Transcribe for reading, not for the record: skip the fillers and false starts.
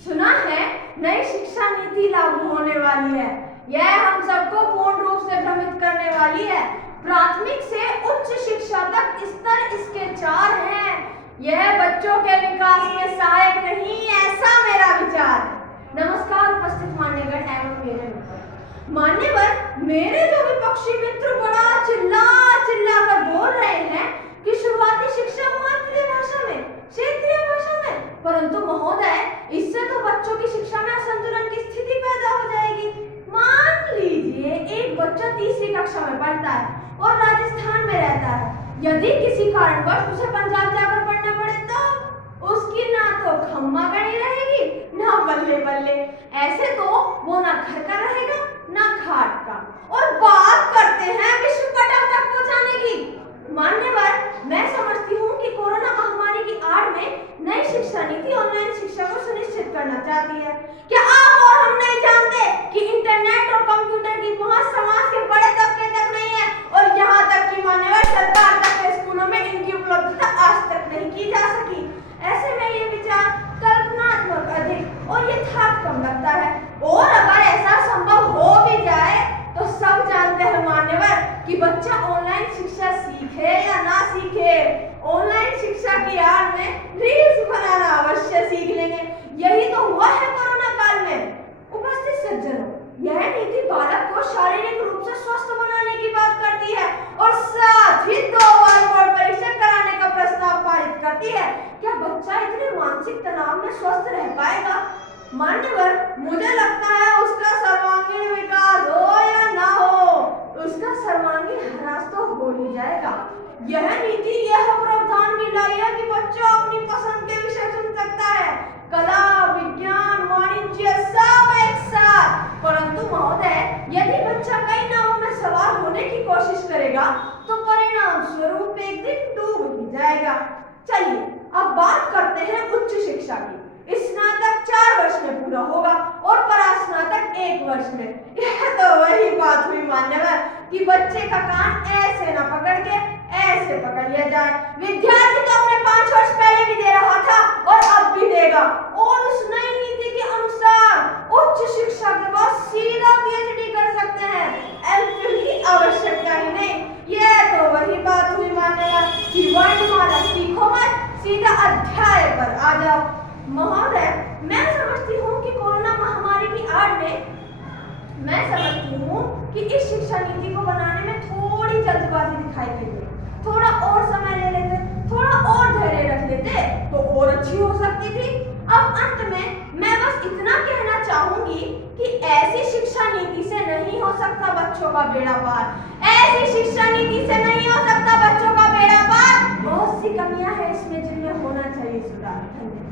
सुना है नई शिक्षा नीति लागू होने वाली है। यह हम सबको पूर्ण रूप से भ्रमित करने वाली है। प्राथमिक से उच्च शिक्षा तक स्तर इसके 4 हैं। यह बच्चों के विकास में सहायक नहीं, ऐसा मेरा विचार है। नमस्कार उपस्थित मान्यगण एवं मेरे मित्र। मान्यवर, मेरे जो विपक्षी मित्र बड़ा चिल्ला कर बोल रहे हैं कि शुरुआती शिक्षा मातृ भाषा में, क्षेत्रीय भाषा में, परंतु महोदय, इससे तो बच्चों की शिक्षा में असंतुलन की स्थिति पैदा हो जाएगी। मान लीजिए एक बच्चा तीसरी कक्षा में पढ़ता है और राजस्थान में रहता है। यदि किसी कारणवश उसे पंजाब जाकर पढ़ना पड़े तो उसकी ना तो खम्मा गड़ी रहेगी, ना बल्ले बल्ले। ऐसे तो वो ना घर का रहेगा ना घाट का। और बात करते हैं विश्व पटल तक पहुंचाने की। मान्यवर, मैं समझती हूँ कि कोरोना महामारी की आड़ में नई शिक्षा नीति ऑनलाइन शिक्षा को सुनिश्चित करना चाहती है। क्या आप और हम नहीं जानते कि इंटरनेट और कंप्यूटर की पहुंच समाज के बड़े तबके तक नहीं है, और यहाँ तक कि मान्यवर सरकार तक के स्कूलों में इनकी उपलब्धता आज तक नहीं की जा सकी। ऐसे में ये विचार कल्पनात्मक अधिक और यथार्थ कम लगता है। और अगर ऐसा संभव हो भी जाए तो सब जानते हैं मान्यवर कि बच्चा ऑनलाइन शिक्षा सीखे या ना सीखे, ऑनलाइन शिक्षा की आड़ में रील्स बनाना अवश्य सीख लेंगे। यही तो हुआ है कोरोना काल में। उपस्थित सज्जनों, यह नीति बालक को शारीरिक रूप से स्वस्थ बनाने की बात करती है और साथ ही 2 बार बोर्ड परीक्षा कराने का प्रस्ताव पारित करती है। क्या बच्चा इतने मानसिक तनाव में स्वस्थ रह पाएगा? मान्यवर, मुझे लगता है उसका सर्वांगीण विकास हो या ना हो, उसका सर्वांगीण ह्रास तो हो ही जाएगा। यह नीति यह प्रावधान भी लाई है कि बच्चा अपनी पसंद के विषय चुन सकता है, कला, विज्ञान, वाणिज्य सब एक साथ। परंतु महोदय, यदि बच्चा कई नावों में सवार होने की कोशिश करेगा तो परिणाम स्वरूप एक दिन डूब ही जाएगा। चलिए अब बात करते हैं उच्च शिक्षा की। स्नातक 4 वर्ष में पूरा होगा और परास्नातक 1 वर्ष में। यह तो वही बात हुई मान्यवर कि बच्चे का कान ऐसे न पकड़ के ऐसे पकड़ लिया जाए। विद्यार्थी तो अपने 5 वर्ष पहले भी दे रहा था और अब भी देगा। और उस नई नीति के अनुसार उच्च शिक्षा के बाद सीधा पीएचडी कर सकते हैं, एमफिल की आवश्यकता ही नहीं। यह तो वही बात हुई मान्यवर कि वर्णमाला सीखो मत, सीधा अध्याय पर आ जाओ। महोदय, मैं समझती हूँ कि कोरोना महामारी की आड़ में इस शिक्षा नीति को बनाने में थोड़ी जल्दबाजी दिखाई गई है। थोड़ा और समय ले लेते, थोड़ा और धैर्य रख लेते तो और अच्छी हो सकती थी। अब अंत में मैं बस इतना कहना चाहूंगी कि ऐसी शिक्षा नीति से नहीं हो सकता बच्चों का बेड़ा पार। ऐसी शिक्षा नीति से नहीं हो सकता बच्चों का बेड़ा पार। बहुत सी कमियां हैं इसमें जिनमें होना चाहिए सुधार। धन्यवाद।